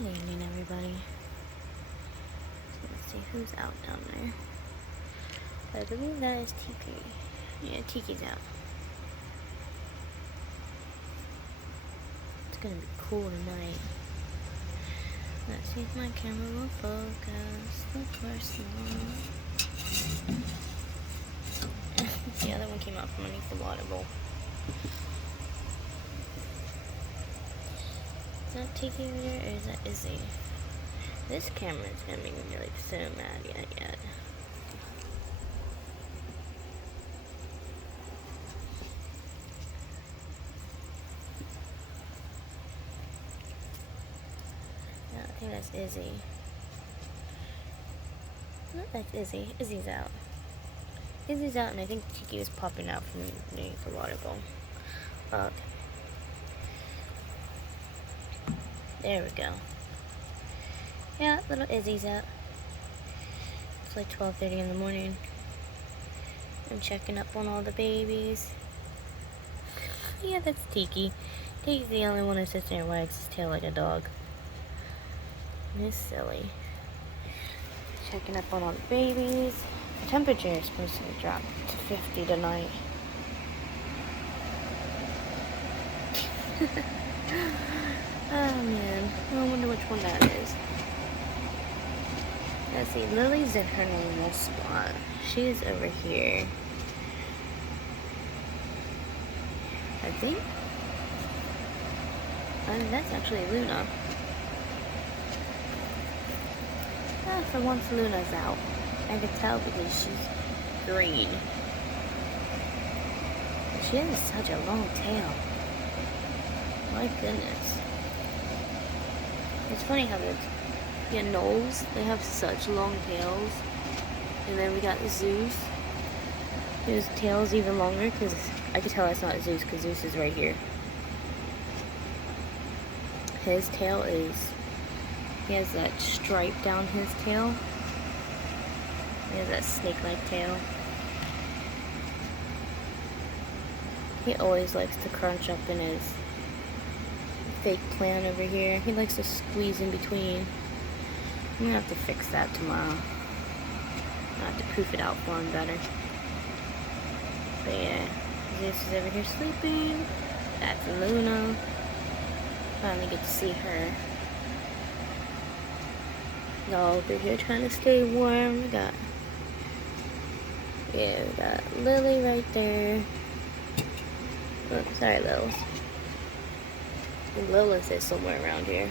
Good evening, everybody. So let's see who's out down there. I believe that is Tiki. Yeah, Tiki's out. It's gonna be cool tonight. Let's see if my camera will focus. Of course not. The other one came out from underneath the water bowl. Is that Tiki over there, or is that Izzy? This camera is gonna make me like so mad yet. No, I think that's Izzy. No, that's Izzy. Izzy's out. Izzy's out, and I think Tiki was popping out from underneath the water bowl. Okay. There we go. Yeah, little Izzy's out. It's like 12:30 in the morning. I'm checking up on all the babies. Yeah, that's Tiki. Tiki's the only one who sits there and wags his tail like a dog. It's silly. Checking up on all the babies. The temperature is supposed to drop to 50 tonight. Oh man, I wonder which one that is. Let's see, Lily's in her normal spot. She's over here. I think. That's actually Luna. For once Luna's out. I can tell because she's green. She has such a long tail. My goodness. It's funny how the gnolls, they have such long tails. And then we got Zeus. His tail's even longer because I can tell it's not Zeus because Zeus is right here. His tail is, he has that stripe down his tail. He has that snake-like tail. He always likes to crunch up in his fake plant over here. He likes to squeeze in between. I'm gonna have to fix that tomorrow. I'll have to proof it out for him better. But yeah, Zeus is over here sleeping. That's Luna. Finally get to see her. No, over here trying to stay warm. We got Lily right there. Oh, sorry, Lilith. And Lilith is somewhere around here.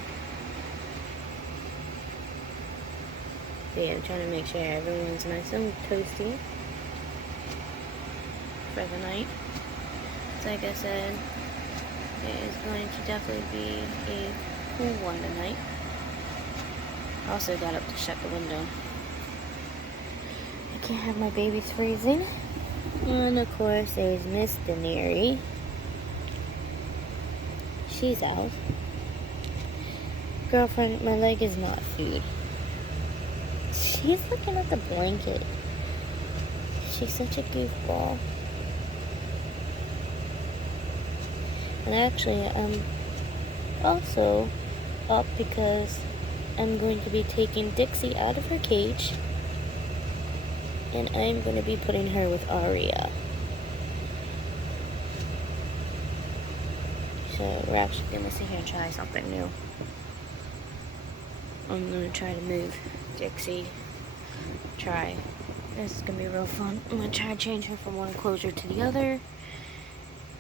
But yeah, I'm trying to make sure everyone's nice and toasty for the night. So like I said, it is going to definitely be a cool one tonight. I also got up to shut the window. I can't have my babies freezing. And of course, there's Miss Daenerys. She's out. Girlfriend, my leg is not food. She's looking at the blanket. She's such a goofball. And actually, I'm also up because I'm going to be taking Dixie out of her cage. And I'm going to be putting her with Arya. So we're actually going to sit here and try something new. I'm going to try to move Dixie. This is going to be real fun. I'm going to try to change her from one enclosure to the other.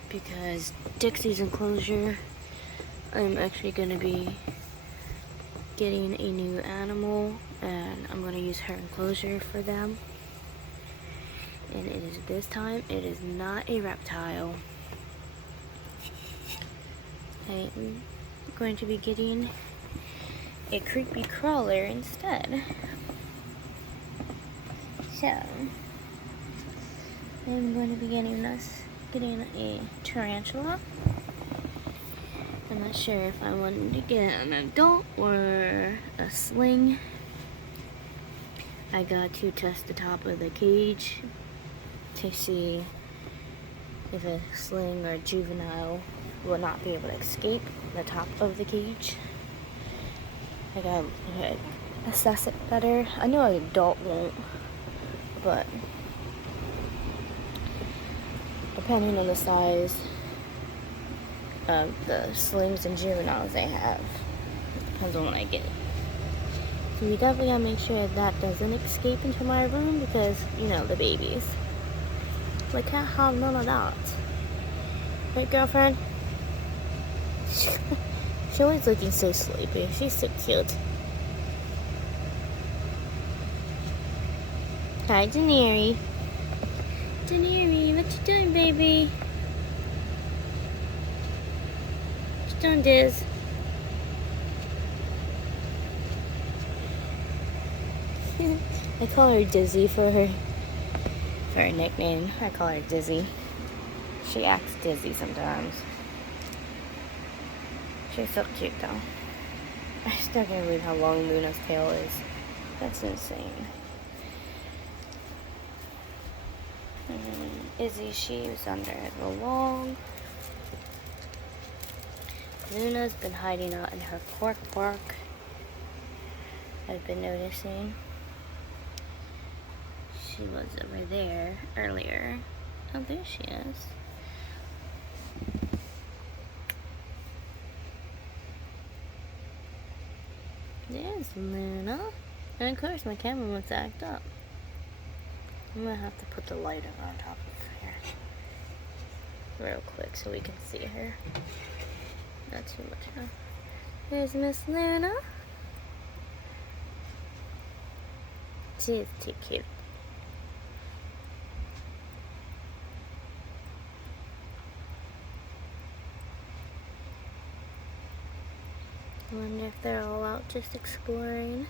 Because Dixie's enclosure, I'm actually going to be getting a new animal. And I'm going to use her enclosure for them. And it is this time, it is not a reptile. I'm going to be getting a creepy crawler instead. So, I'm going to be getting a tarantula. I'm not sure if I wanted to get an adult or a sling. I got to test the top of the cage to see if a sling or a juvenile will not be able to escape the top of the cage. I gotta assess it better. I know an adult won't, but depending on the size of the slings and juveniles they have, it depends on what I get. So we definitely gotta make sure that doesn't escape into my room because, you know, the babies. We can't have none of that. Right, girlfriend? She's always looking so sleepy. She's so cute. Hi, Daenerys. Daenerys, what you doing, baby? What you doing, Diz? I call her Dizzy for her nickname. I call her Dizzy. She acts dizzy sometimes. She's so cute though. I still can't believe how long Luna's tail is. That's insane. Izzy, she's under the log. Luna's been hiding out in her pork bark. I've been noticing. She was over there earlier. Oh, there she is. There's Luna. And of course my camera wants to act up. I'm gonna have to put the light on top of here real quick so we can see her. Not too much, huh? There's Miss Luna. She is too cute. I wonder if they're all out just exploring.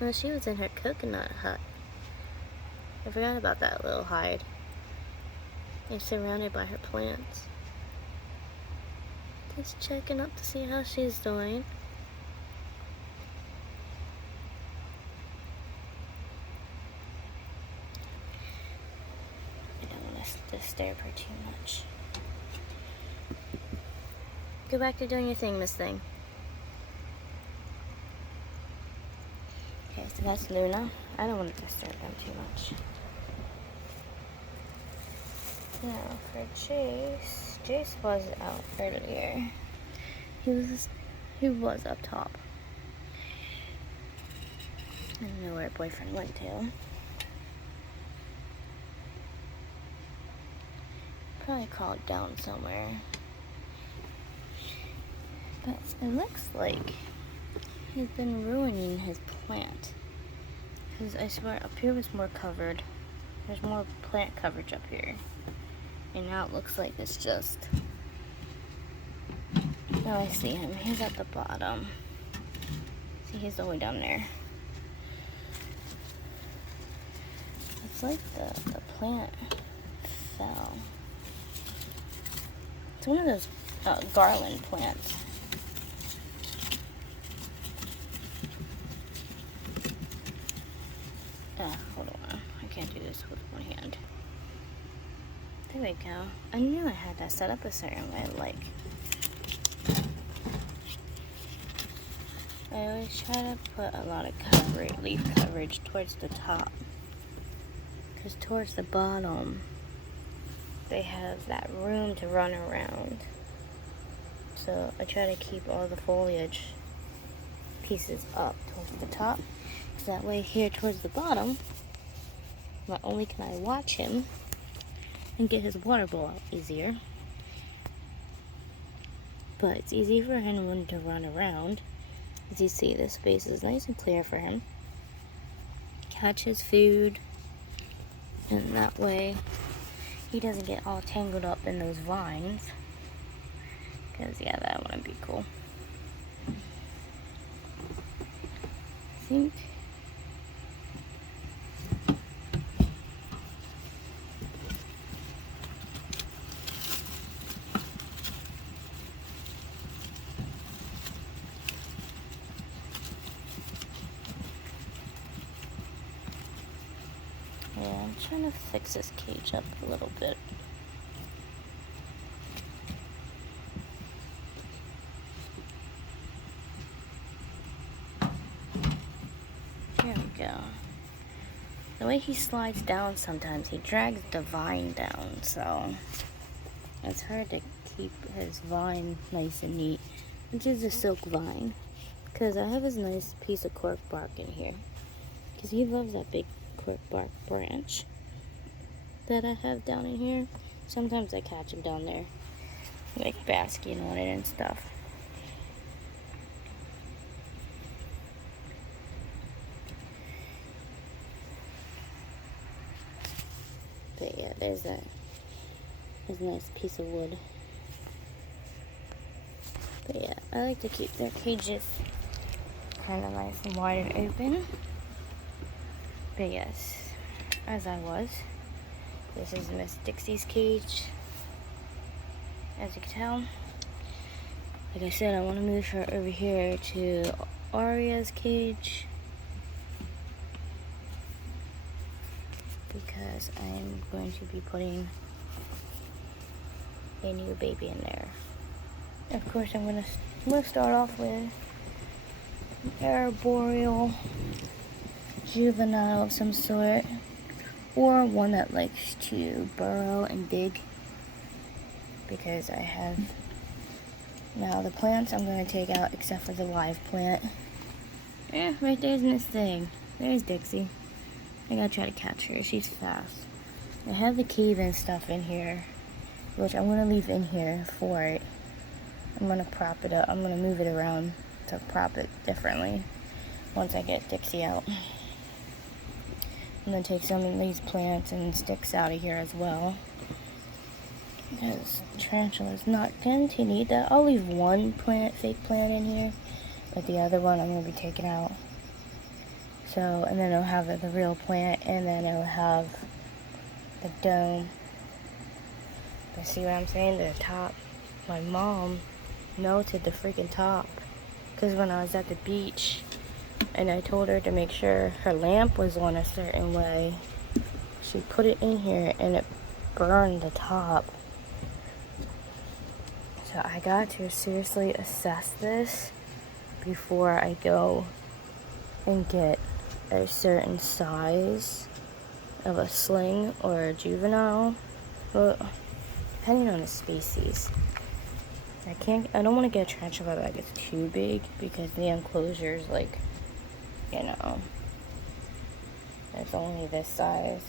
Well, she was in her coconut hut. I forgot about that little hide. They're surrounded by her plants. Just checking up to see how she's doing. I don't want to disturb her too much. Go back to doing your thing, Miss Thing. Okay, so that's Luna. I don't want to disturb them too much. Now for Jace. Jace was out earlier. He was up top. I don't know where boyfriend went to. Probably crawled down somewhere. But it looks like he's been ruining his plant. Because I swear up here was more covered. There's more plant coverage up here. And now it looks like it's just... Oh, I see him. He's at the bottom. See, he's all the way down there. It's like the plant fell. It's one of those garland plants. Hold on. I can't do this with one hand. There we go. I knew I had that set up a certain way, like. I always try to put a lot of leaf coverage towards the top. Because towards the bottom, they have that room to run around. So I try to keep all the foliage pieces up towards the top. So that way here towards the bottom, not only can I watch him and get his water bowl out easier, but it's easy for him to run around. As you see, this space is nice and clear for him. Catch his food, and that way he doesn't get all tangled up in those vines. Because, yeah, that wouldn't be cool. I think. Yeah, I'm trying to fix this cage up a little bit. we go. The way he slides down sometimes, he drags the vine down, so it's hard to keep his vine nice and neat, which is a silk vine. Because I have this nice piece of cork bark in here. Because he loves that big cork bark branch that I have down in here. Sometimes I catch him down there, like basking on it and stuff. But yeah, there's a nice piece of wood. But yeah, I like to keep their cages kind of nice and wide and open. But yes, as I was, this is Miss Dixie's cage. As you can tell, like I said, I want to move her over here to Aria's cage, because I'm going to be putting a new baby in there. Of course, I'm going to start off with arboreal juvenile of some sort, or one that likes to burrow and dig, because I have now the plants I'm going to take out except for the live plant. Yeah, right there's Miss Thing. There's Dixie. I gotta try to catch her. She's fast. I have the cave and stuff in here, which I'm gonna leave in here for it. I'm gonna prop it up. I'm gonna move it around to prop it differently once I get Dixie out. I'm gonna take some of these plants and sticks out of here as well, because tarantula's not going to need that. I'll leave one fake plant in here, but the other one I'm gonna be taking out. So, and then it'll have the real plant, and then it'll have the dome. But see what I'm saying? The top. My mom melted the freaking top, because when I was at the beach and I told her to make sure her lamp was on a certain way, she put it in here and it burned the top. So I got to seriously assess this before I go and get a certain size of a sling or a juvenile. Well, depending on the species. I don't want to get a tarantula that gets too big, because the enclosure is like, you know, it's only this size.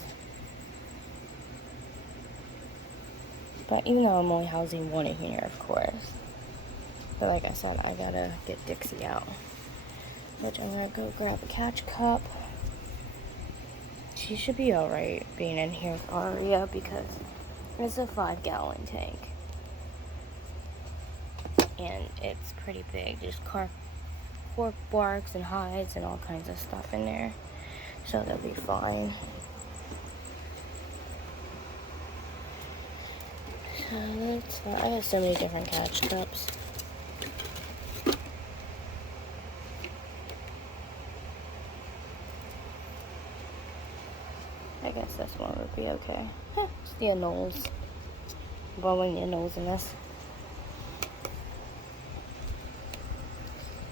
But even though I'm only housing one in here, of course. But like I said, I gotta get Dixie out, which I'm gonna go grab a catch cup. She should be alright being in here with Aria, because it's a 5-gallon tank. And it's pretty big. There's cork barks and hides and all kinds of stuff in there. So they'll be fine. So I have so many different catch cups. I guess this one would be okay. It's the anoles. Blowing the anoles in this.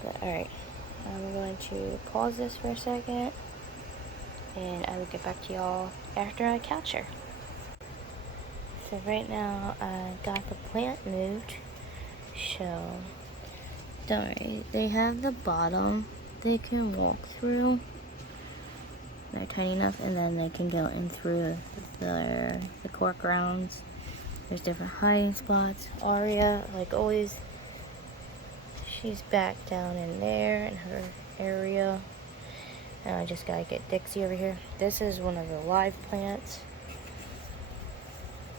But alright, I'm going to pause this for a second, and I will get back to y'all after I catch her. So right now I got the plant moved. So don't worry, they have the bottom they can walk through. They're tiny enough, and then they can go in through the cork rounds. There's different hiding spots. Aria, like always, she's back down in there in her area. And I just gotta get Dixie over here. This is one of the live plants.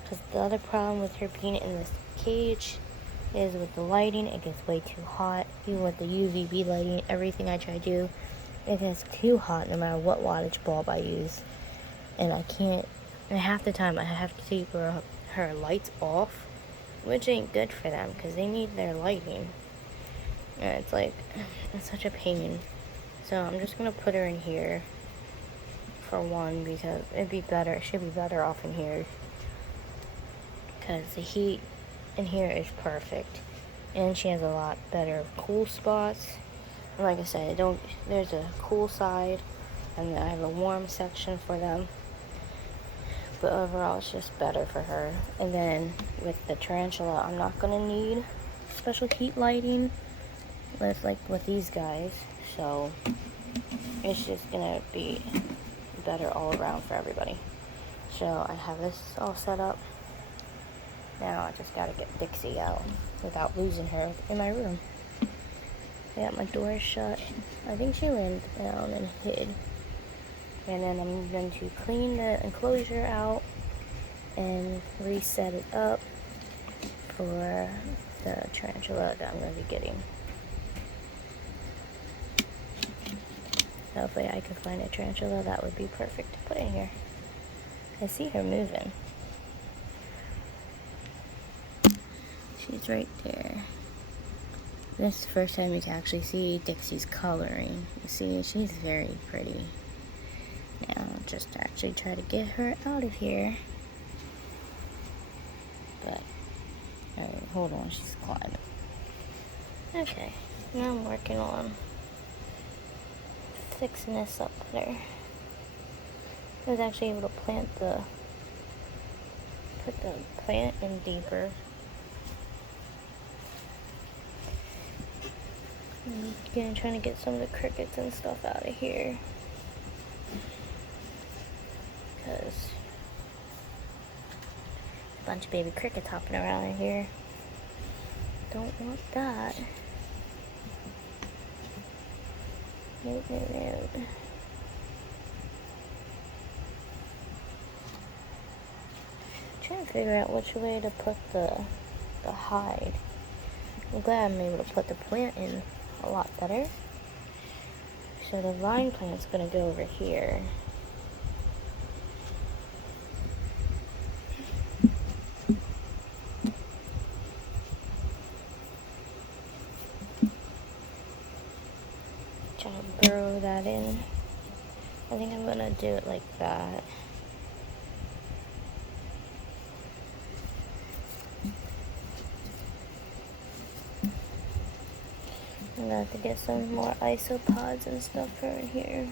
Because the other problem with her being in this cage is with the lighting, it gets way too hot. Even with the UVB lighting, everything I try to do, it gets too hot no matter what wattage bulb I use. And I can't, and half the time I have to keep her lights off, which ain't good for them, because they need their lighting. And it's like, it's such a pain. So I'm just going to put her in here for one, because it'd be better, it should be better off in here. Because the heat in here is perfect. And she has a lot better cool spots. And like I said, there's a cool side and then I have a warm section for them. But overall, it's just better for her. And then with the tarantula, I'm not gonna need special heat lighting with these guys. So it's just gonna be better all around for everybody. So I have this all set up. Now I just gotta get Dixie out without losing her in my room. I got my door shut. I think she landed down and hid. And then I'm going to clean the enclosure out and reset it up for the tarantula that I'm going to be getting. Hopefully I can find a tarantula that would be perfect to put in here. I see her moving. She's right there. This is the first time you can actually see Dixie's coloring. You see, she's very pretty. Now, I'll just actually try to get her out of here. But, alright, hold on, she's climbing. Okay, now I'm working on fixing this up better. I was actually able to put the plant in deeper. Again, trying to get some of the crickets and stuff out of here. Because a bunch of baby crickets hopping around in here. Don't want that. No. Trying to figure out which way to put the hide. I'm glad I'm able to put the plant in a lot better. So the vine plant's gonna go over here. Try to burrow that in. I think I'm gonna do it like that. I'm gonna have to get some more isopods and stuff for in here.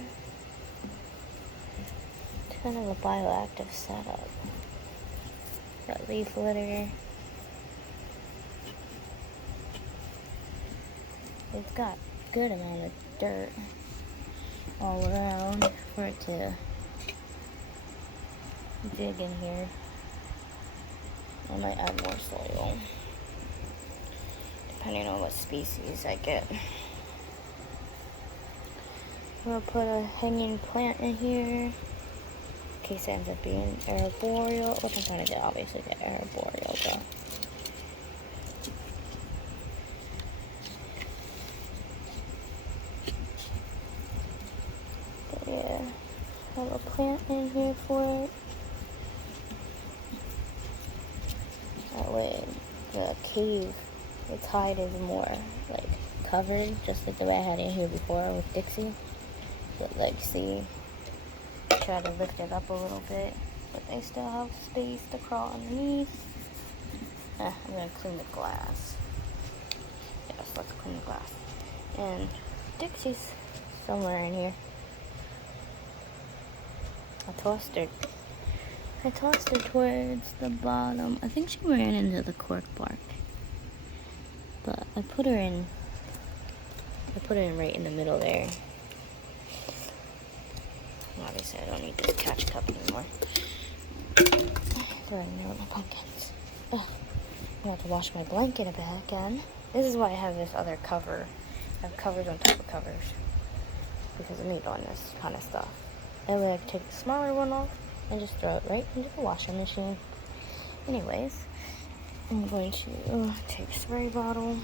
It's kind of a bioactive setup. Got leaf litter. It's got a good amount of dirt all around for it to dig in here. I might add more soil, depending on what species I get. I'm gonna put a hanging plant in here in case it ends up being arboreal, which I'm trying to get, obviously get arboreal though. But yeah, I have a plant in here for it. That way the cave, its hide is more like covered, just like the way I had it in here before with Dixie. But like, see, try to lift it up a little bit, but they still have space to crawl underneath. I'm gonna clean the glass. Yes, let's clean the glass. And Dixie's somewhere in here. I tossed her towards the bottom. I think she ran into the cork bark. But I put her in right in the middle there. Obviously, I don't need this catch cup anymore. There are no pumpkins. Ugh. I'm gonna have to wash my blanket again. This is why I have this other cover. I have covers on top of covers because of me doing this kind of stuff. And then I take the smaller one off and just throw it right into the washing machine. Anyways, I'm going to take a spray bottle,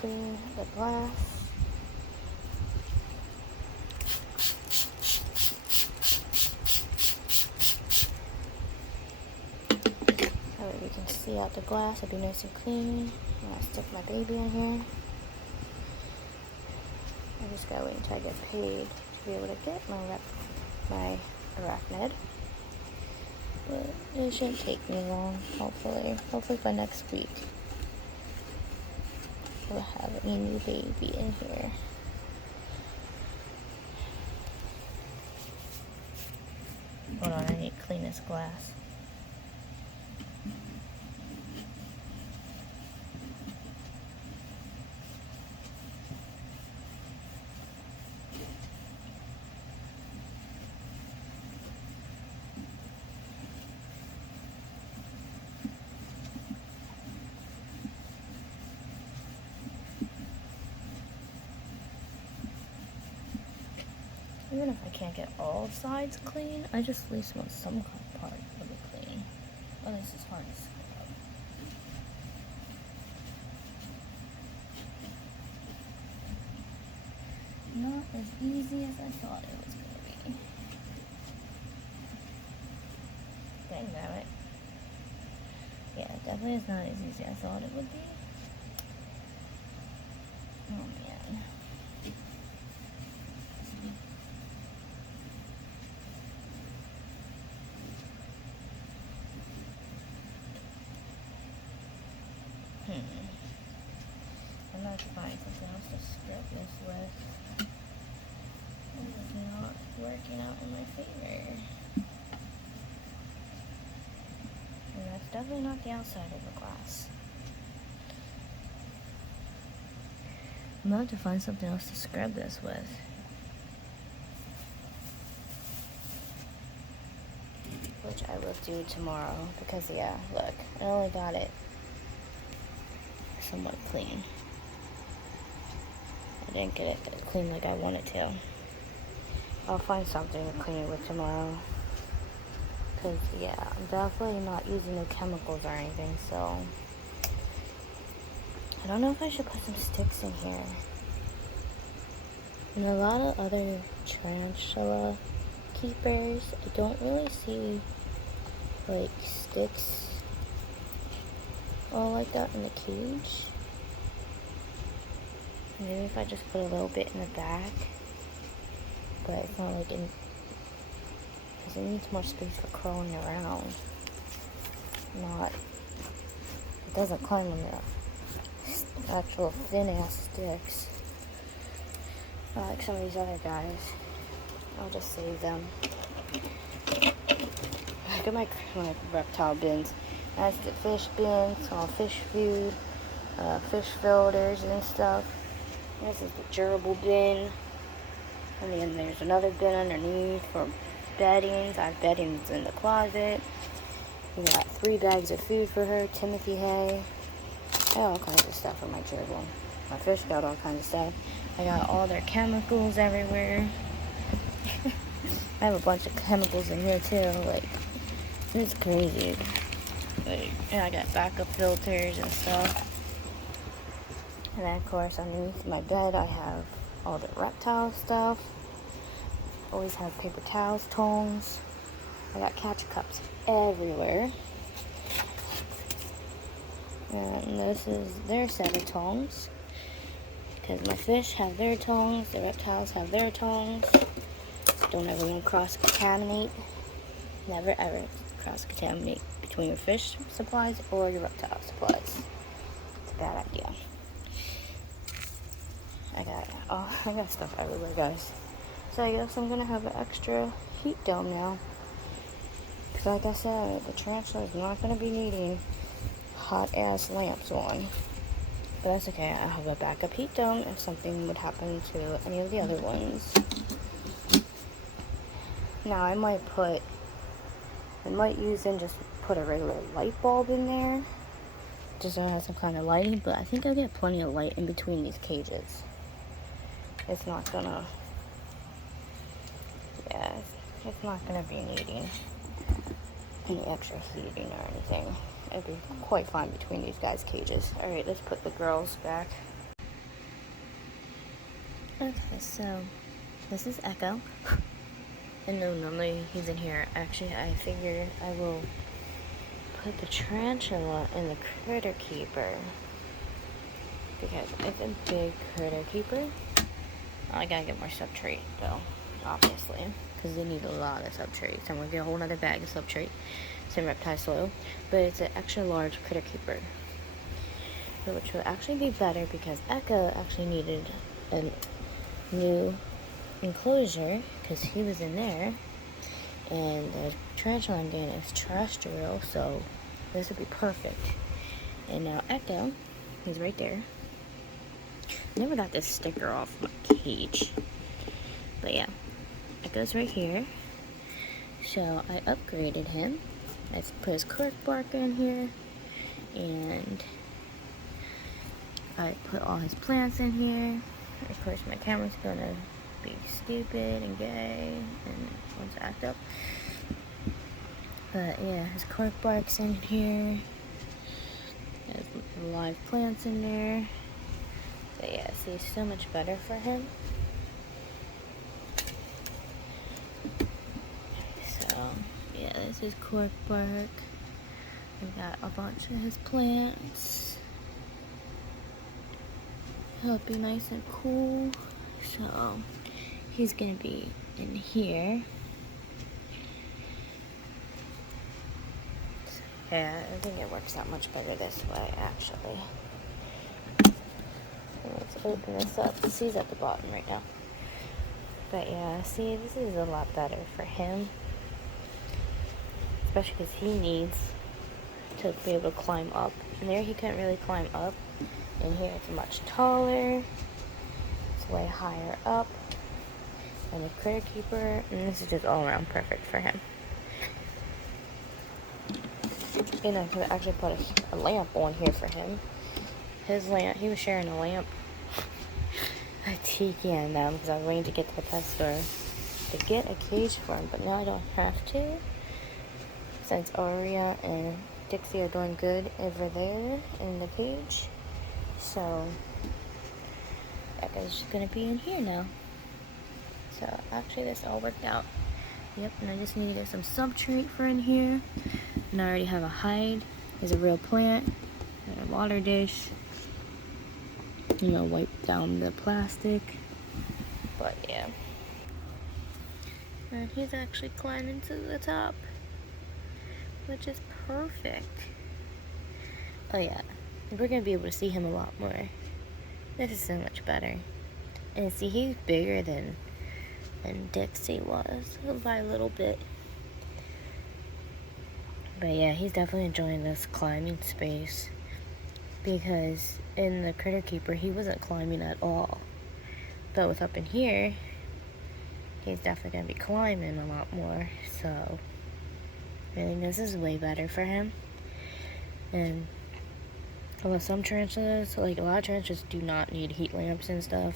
clean the glass. You can see out the glass, it'll be nice and clean. I'm gonna stick my baby in here. I just gotta wait until I get paid to be able to get my arachnid. But it shouldn't take me long, hopefully. Hopefully by next week we'll have a new baby in here. Hold on, I need to clean this glass. Even if I can't get all sides clean, I just at least want some part of it clean. Oh, this is hard to scrub. Not as easy as I thought it was going to be. Dang it. Yeah, it definitely is not as easy as I thought it would be. Oh man. I'm going to find something else to scrub this with. It is not working out in my favor. And that's definitely not the outside of the glass. I'm going to find something else to scrub this with. Which I will do tomorrow because, yeah, look, I only got it somewhat clean. I didn't get it clean like I wanted to. I'll find something to clean it with tomorrow. Because, yeah, I'm definitely not using no chemicals or anything, so I don't know if I should put some sticks in here. And a lot of other tarantula keepers, I don't really see, like, sticks all like that in the cage. Maybe if I just put a little bit in the back, but it's not like in, because it needs more space for crawling around. It doesn't climb on the actual thin ass sticks. Not like some of these other guys. I'll just save them. Look at my reptile bins. That's the fish bins, all fish food, fish filters and stuff. This is the gerbil bin. And then there's another bin underneath for beddings. I have beddings in the closet. We got 3 bags of food for her, Timothy hay. I got all kinds of stuff for my gerbil. My fish got all kinds of stuff. I got all their chemicals everywhere. I have a bunch of chemicals in here too. Like, it's crazy. Like, and I got backup filters and stuff. And then, of course, underneath my bed, I have all the reptile stuff. Always have paper towels, tongs. I got catch cups everywhere. And this is their set of tongs. Because my fish have their tongs, the reptiles have their tongs. Don't ever want to cross-contaminate. Never ever cross-contaminate between your fish supplies or your reptile supplies. It's a bad idea. I got stuff everywhere, guys. So I guess I'm gonna have an extra heat dome now. Because like I said, the tarantula is not gonna be needing hot ass lamps on. But that's okay, I have a backup heat dome if something would happen to any of the other ones. Now I might use and just put a regular light bulb in there. Just so it has some kind of lighting, but I think I'll get plenty of light in between these cages. It's not gonna be needing any extra heating or anything. It'd be quite fine between these guys' cages. Alright, let's put the girls back. Okay, so this is Echo. And no, normally he's in here. Actually, I figure I will put the tarantula in the critter keeper. Because it's a big critter keeper. I gotta get more substrate though, obviously, because they need a lot of substrate. So I'm gonna get a whole other bag of substrate, some reptile soil, but it's an extra large critter keeper, which will actually be better because Echo actually needed a new enclosure because he was in there And the tarantula I'm getting is terrestrial, so this would be perfect. And now Echo, he's right there. Never got this sticker off my cage. But yeah, Echo's right here. So I upgraded him. I put his cork bark in here. And I put all his plants in here. Of course, my camera's gonna be stupid and gay and wants to act up. But yeah, his cork bark's in here. There's live plants in there. But yeah, see, it's so much better for him. So yeah, this is cork bark. We got a bunch of his plants. He'll be nice and cool. So he's gonna be in here. So, yeah, I think it works out much better this way, actually. So let's open this up. He's at the bottom right now. But yeah, see, this is a lot better for him. Especially because he needs to be able to climb up. And there he couldn't really climb up. And here it's much taller. It's way higher up. And the critter keeper. And this is just all around perfect for him. And I could actually put a lamp on here for him. His lamp, he was sharing a lamp. A tiki and them because I was waiting to get to the pet store to get a cage for him. But now I don't have to. Since Aria and Dixie are doing good over there in the cage. So that guy's just gonna be in here now. So actually this all worked out. Yep, and I just needed some substrate for in here. And I already have a hide. There's a real plant. And a water dish. You know, wipe down the plastic. But yeah. And he's actually climbing to the top. Which is perfect. Oh yeah. We're gonna be able to see him a lot more. This is so much better. And see, he's bigger than Dixie was by a little bit. But yeah, he's definitely enjoying this climbing space. Because in the Critter Keeper, he wasn't climbing at all. But with up in here, he's definitely gonna be climbing a lot more. So I think this is way better for him. And although some tarantulas, like a lot of tarantulas, do not need heat lamps and stuff.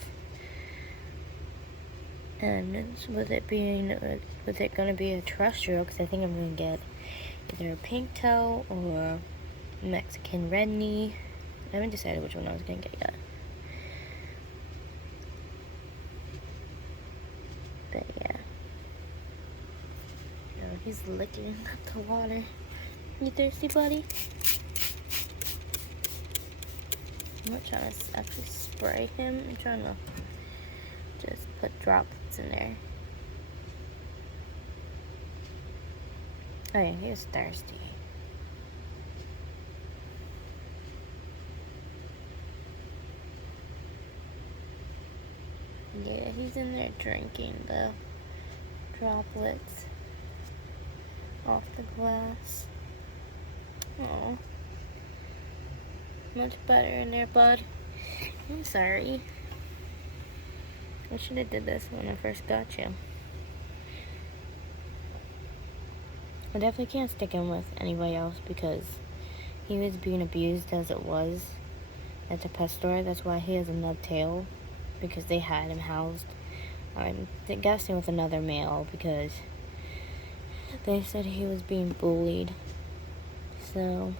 And with it gonna be a terrestrial, because I think I'm gonna get either a pink toe or Mexican red knee. I haven't decided which one I was gonna get yet. But yeah. Oh, he's licking up the water. You thirsty, buddy? I'm not trying to actually spray him. I'm trying to just put droplets in there. Oh yeah, he was thirsty. Yeah, he's in there drinking the droplets off the glass. Oh, much better in there, bud. I'm sorry. I should have did this when I first got you. I definitely can't stick him with anybody else because he was being abused as it was at the pet store. That's why he has a nub tail, because they had him housed. I'm guessing with another male because they said he was being bullied. So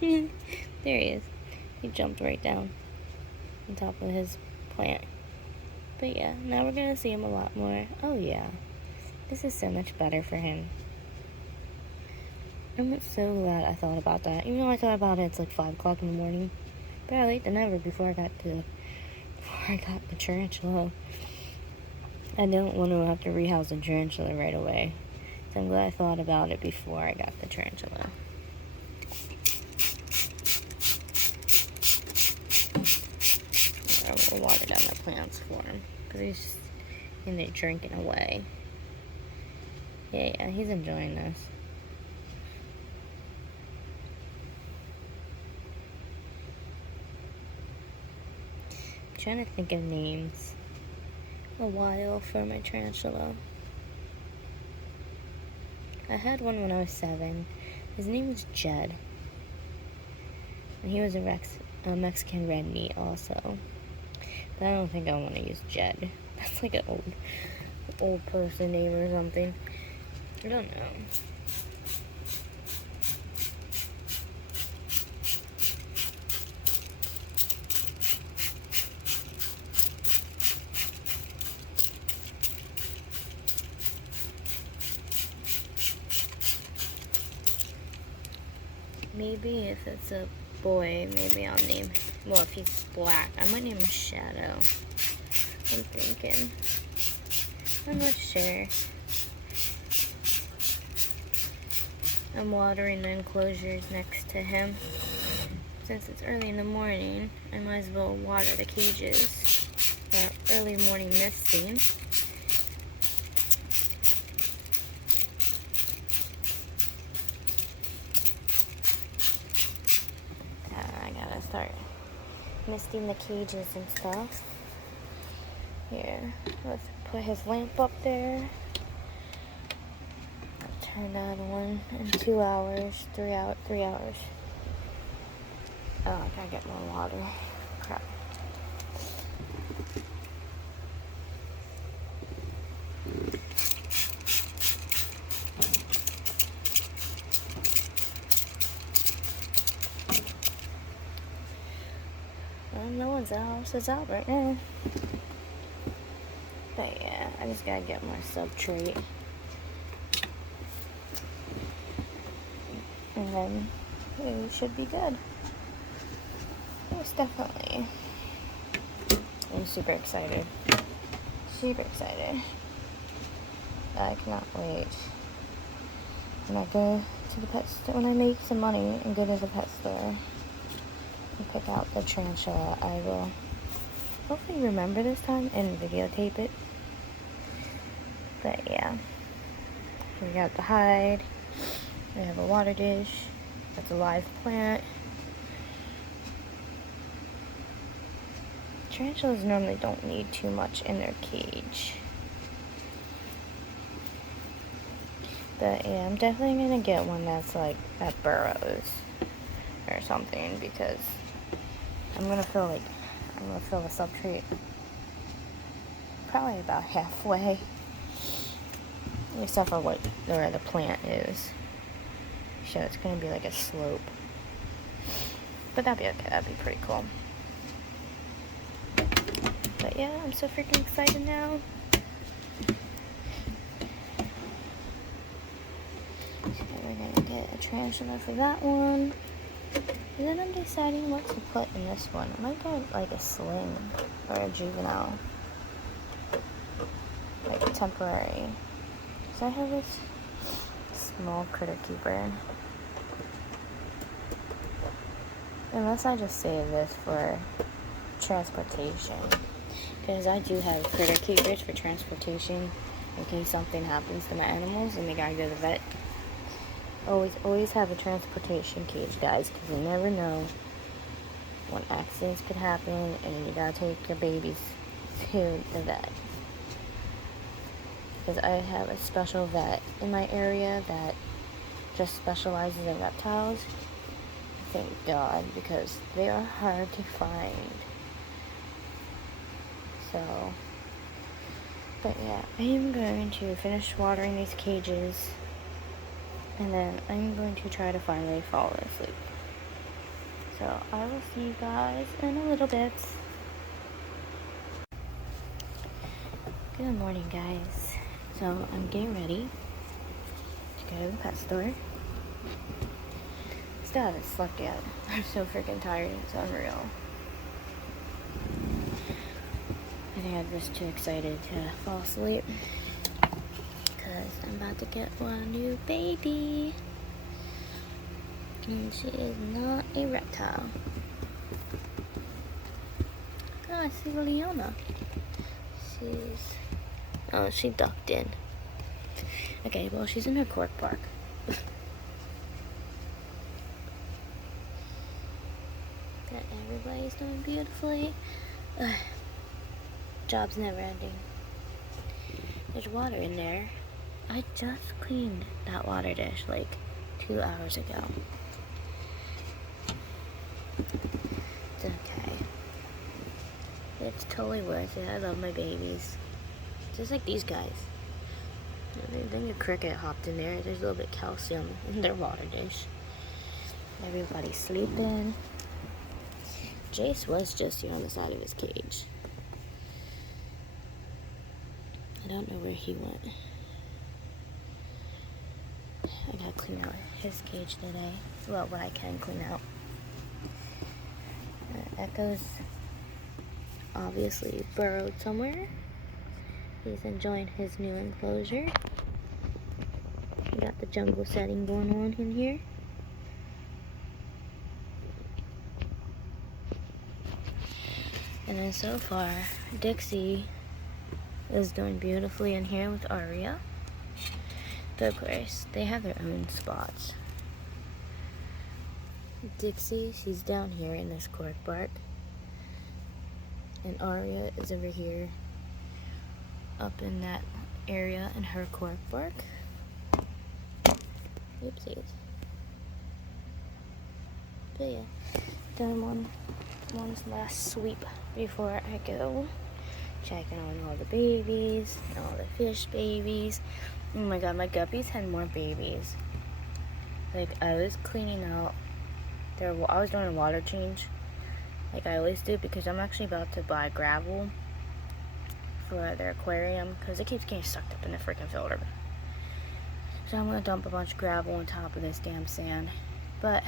there he is. He jumped right down on top of his plant. But yeah, now we're gonna see him a lot more. Oh yeah, this is so much better for him. I'm so glad I thought about that. Even though I thought about it, it's like 5 o'clock in the morning. Better late than never before I got the tarantula. I don't want to have to rehouse the tarantula right away. So I'm glad I thought about it before I got the tarantula. I'm gonna water down my plants for him because And they're drinking away. Yeah, he's enjoying this. I'm trying to think of names a while for my tarantula. I had one when I was 7. His name was Jed. And he was a Mexican red meat also. But I don't think I want to use Jed. That's like an old person name or something. I don't know. Maybe if it's a boy, maybe I'll name, well, if he's black, I might name him Shadow. I'm thinking. I'm not sure. I'm watering the enclosures next to him. Since it's early in the morning, I might as well water the cages. Early morning misting. I gotta start misting the cages and stuff. Here, let's put his lamp up there. I'll turn that on in 2 hours, 3 hours. Oh, I gotta get more water. Crap. Well, no one's else is out right now. But yeah, I just gotta get more substrate. And then it should be good. Yes, definitely. I'm super excited. Super excited. I cannot wait. When I go to the pet store, when I make some money and go to the pet store and pick out the tarantula, I will hopefully remember this time and videotape it. But yeah, we got the hide. We have a water dish. That's a live plant. Tarantulas normally don't need too much in their cage. But yeah, I'm definitely gonna get one that's like that burrows or something, because I'm gonna fill the substrate probably about halfway, except for where the plant is. So it's gonna be like a slope, but that'd be okay. That'd be pretty cool. But yeah, I'm so freaking excited now. So we're gonna get a tarantula for that one. And then I'm deciding what to put in this one. I might get like a sling or a juvenile. Like temporary. So I have this small critter keeper. Unless I just save this for transportation. Because I do have critter keepers for transportation in case something happens to my animals and they gotta go to the vet. Always have a transportation cage, guys, because you never know when accidents could happen and you gotta take your babies to the vet. Because I have a special vet in my area that just specializes in reptiles. Thank God, because they are hard to find. So, but yeah, I am going to finish watering these cages, and then I'm going to try to finally fall asleep. So I will see you guys in a little bit. Good morning, guys. So I'm getting ready to go to the pet store. Still haven't slept yet. I'm so freaking tired. It's unreal. I think I'm just too excited to fall asleep, because I'm about to get one new baby. And she is not a reptile. Oh, I see Leona. She's Oh, she ducked in. Okay, well, she's in her cork bark. That everybody's doing beautifully. Job's never ending. There's water in there. I just cleaned that water dish like 2 hours ago. It's okay. It's totally worth it. I love my babies. Just like these guys. I think a cricket hopped in there. There's a little bit of calcium in their water dish. Everybody's sleeping. Jace was just here on the side of his cage. I don't know where he went. I gotta clean out his cage today. Well, what I can clean out. Echo's obviously burrowed somewhere. He's enjoying his new enclosure. We got the jungle setting going on in here. And then so far, Dixie is doing beautifully in here with Aria. But of course, they have their own spots. Dixie, she's down here in this cork bark. And Aria is over here up in that area in her cork bark. Oopsies. But yeah, done one last sweep before I go. Checking on all the babies, all the fish babies. Oh my god, my guppies had more babies. Like, I was cleaning out I was doing a water change, like I always do, because I'm actually about to buy gravel for their aquarium, because it keeps getting sucked up in the freaking filter. So I'm going to dump a bunch of gravel on top of this damn sand. But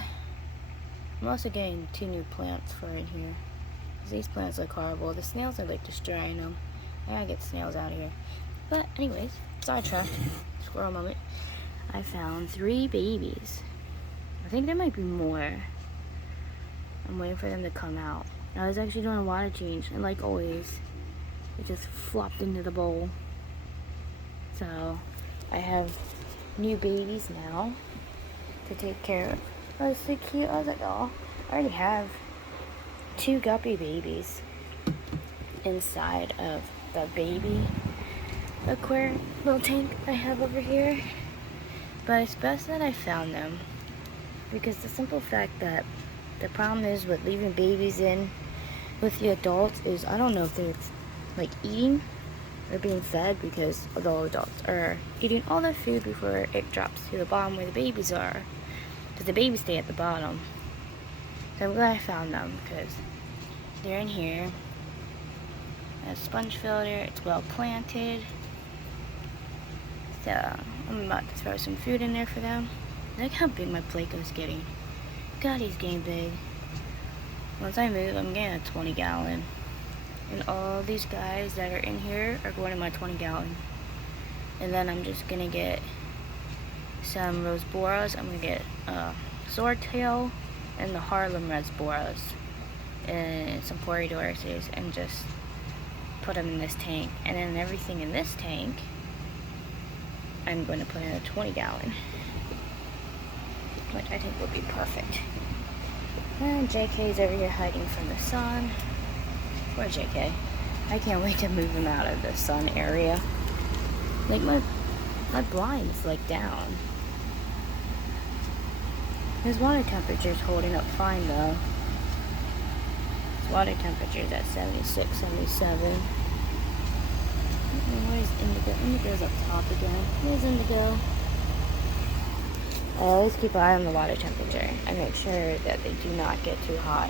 I'm also getting 2 new plants for in here, because these plants look horrible. The snails are like destroying them. I gotta get the snails out of here. But anyways, sidetracked, squirrel moment. I found 3 babies. I think there might be more. I'm waiting for them to come out. I was actually doing a water change, and like always, it just flopped into the bowl. So I have new babies now to take care of. Oh, it's so cute. I was like, oh, I already have 2 guppy babies inside of the baby aquarium little tank I have over here. But it's best that I found them, because the simple fact that the problem is with leaving babies in with the adults is I don't know if they're like eating or being fed, because the adults are eating all their food before it drops to the bottom where the babies are, because the babies stay at the bottom. So I'm glad I found them, because they're in here. A sponge filter, it's well planted. So I'm about to throw some food in there for them. Look how big my Placo's getting. God, he's getting big. Once I move, I'm getting a 20-gallon. And all these guys that are in here are going in my 20-gallon. And then I'm just going to get some Rosboras. I'm going to get Swordtail and the Harlem Rosboras. And some Poridorises. And just put them in this tank. And then everything in this tank, I'm going to put in a 20-gallon. Which I think would be perfect. And JK's over here hiding from the sun. Poor JK. I can't wait to move him out of the sun area. Like, my blind's like down. His water temperature's holding up fine though. His water temperature's at 76, 77. Where's Indigo? Indigo's up top again. Here's Indigo. I always keep an eye on the water temperature and make sure that they do not get too hot.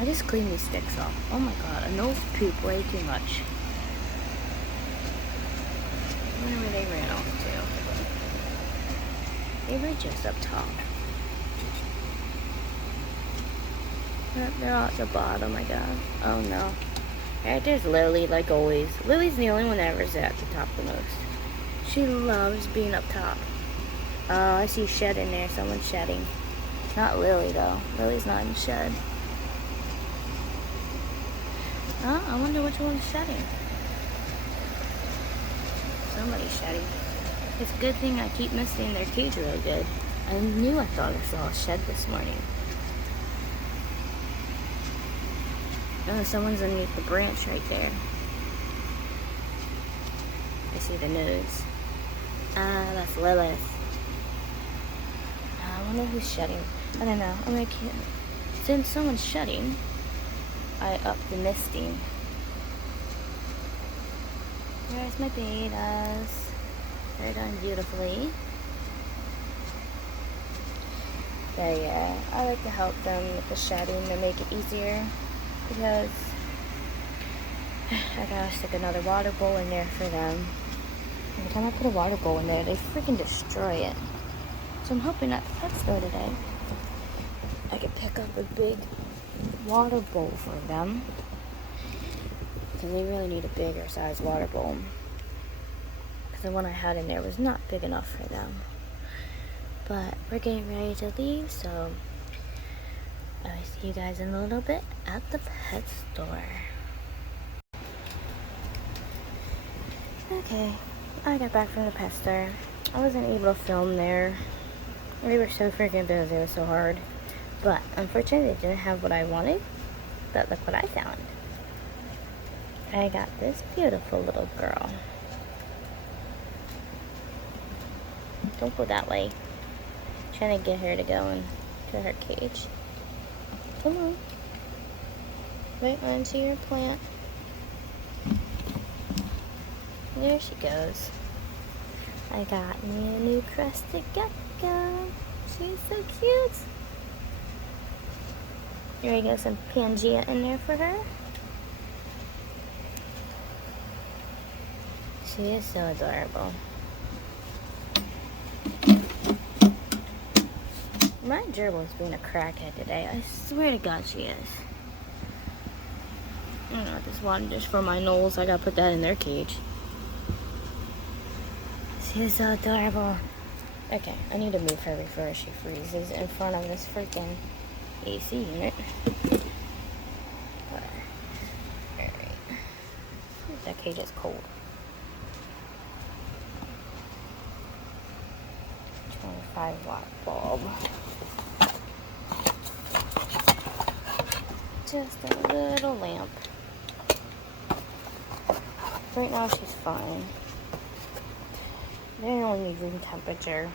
I just cleaned these sticks off. Oh my god, I know it's poop way too much. I wonder where they ran off to. They were just up top. They're all at the bottom, I guess. Oh no. Alright, there's Lily, like always. Lily's the only one that ever's at the top the most. She loves being up top. Oh, I see shed in there. Someone's shedding. Not Lily, though. Lily's not in the shed. Oh, I wonder which one's shedding. Somebody's shedding. It's a good thing I keep missing their cage real good. I knew I thought I saw a shed this morning. Oh, someone's underneath the branch right there. I see the nose. Ah, that's Lilith. I wonder who's shedding. I don't know. I'm like, since someone's shedding, I up the misting. There's my betas. They're done beautifully. But yeah, I like to help them with the shedding to make it easier because I gotta stick another water bowl in there for them. Every time I put a water bowl in there, they freaking destroy it. So I'm hoping at the pet store today, I could pick up a big water bowl for them. Because they really need a bigger size water bowl. Because the one I had in there was not big enough for them. But we're getting ready to leave, so I will see you guys in a little bit at the pet store. Okay, I got back from the pet store. I wasn't able to film there. We were so freaking busy, it was so hard. But unfortunately, they didn't have what I wanted. But look what I found. I got this beautiful little girl. Don't go that way. I'm trying to get her to go into her cage. Come on. Right onto your plant. There she goes. I got me a new crested gecko. She's so cute. Here we go, some Pangea in there for her. She is so adorable. My gerbil's being a crackhead today. I swear to God she is. I got this water dish for my Knowles. I gotta put that in their cage. She is so adorable. Okay, I need to move her before she freezes in front of this freaking AC unit. Alright. That cage is cold. 25-watt bulb. Just a little lamp. Right now she's fine. They only need room temperature.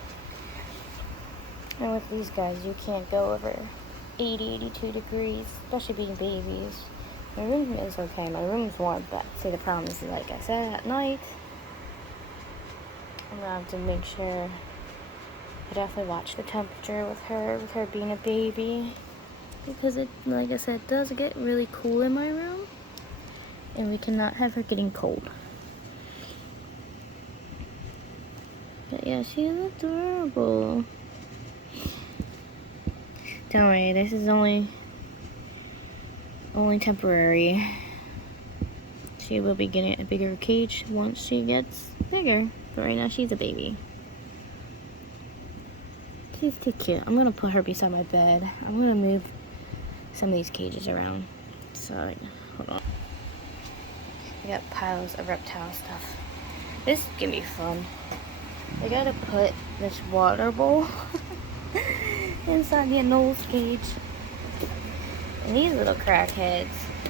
And with these guys, you can't go over 80, 82 degrees, especially being babies. My room is okay. My room's warm, but see, the problem is, like I said, at night, I'm gonna have to make sure I definitely watch the temperature with her being a baby. Because it, like I said, does get really cool in my room. And we cannot have her getting cold. But yeah, she's adorable. Don't worry, this is only temporary. She will be getting a bigger cage once she gets bigger. But right now she's a baby. She's too cute. I'm gonna put her beside my bed. I'm gonna move some of these cages around. So, hold on. I got piles of reptile stuff. This is gonna be fun. I gotta put this water bowl inside the Knowles cage. And these little crackheads,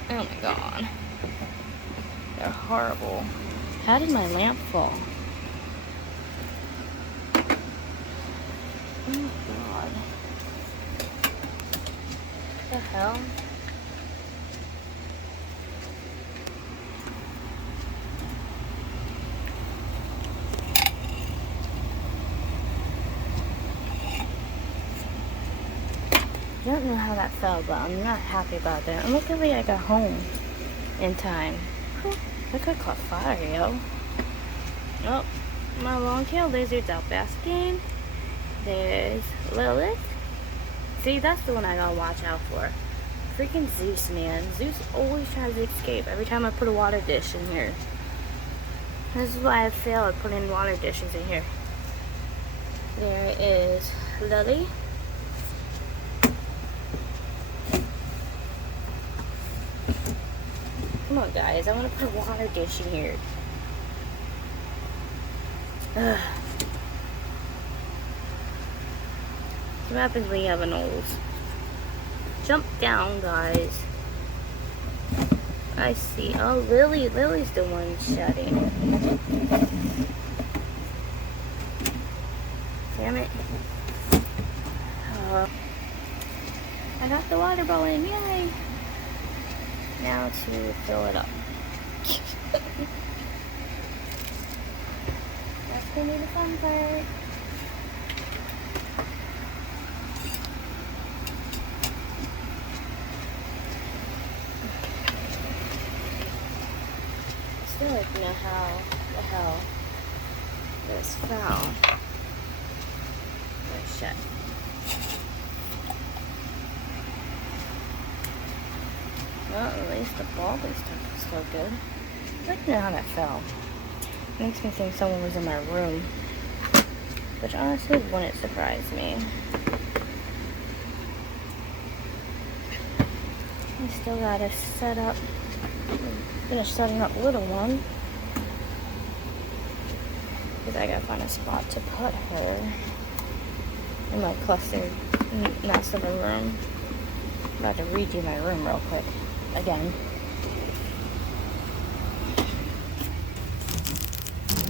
oh my god. They're horrible. How did my lamp fall? Oh my god. What the hell? I don't know how that fell, but I'm not happy about that. And luckily I got home in time. Look, I caught fire, yo. Oh, my long-tailed lizard's out basking. There's Lilith. See, that's the one I gotta watch out for. Freaking Zeus, man. Zeus always tries to escape every time I put a water dish in here. This is why I fail at putting water dishes in here. There is Lily. Come on, guys. I want to put a water dish in here. Ugh. What happens when you have a nose? Jump down, guys. I see. Oh, Lily's the one shedding. Damn it. Oh. I got the water bottle in. Yay! Now to fill it up. That's gonna be the fun part. I still like to know how the hell this fell. Oh shit. Well, at least the bulb and stuff is still good. I'd like to know how that fell. It makes me think someone was in my room, which honestly wouldn't surprise me. I still gotta set up, finish setting up little one, because I gotta find a spot to put her in my clustered master room. I'm about to redo my room real quick again.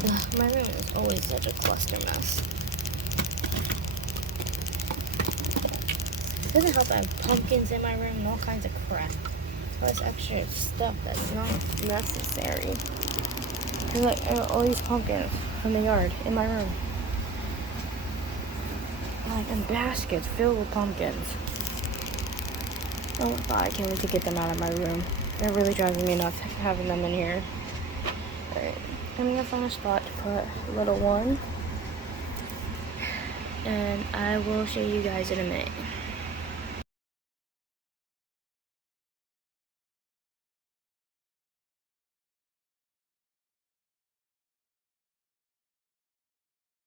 Ugh, my room is always such a cluster mess. It doesn't help I have pumpkins in my room and all kinds of crap. All this extra stuff that's not necessary. There's like all these pumpkins from the yard in my room. Like in baskets filled with pumpkins. Oh god, I can't wait to get them out of my room. They're really driving me nuts having them in here. Alright, I'm gonna find a spot to put little one. And I will show you guys in a minute.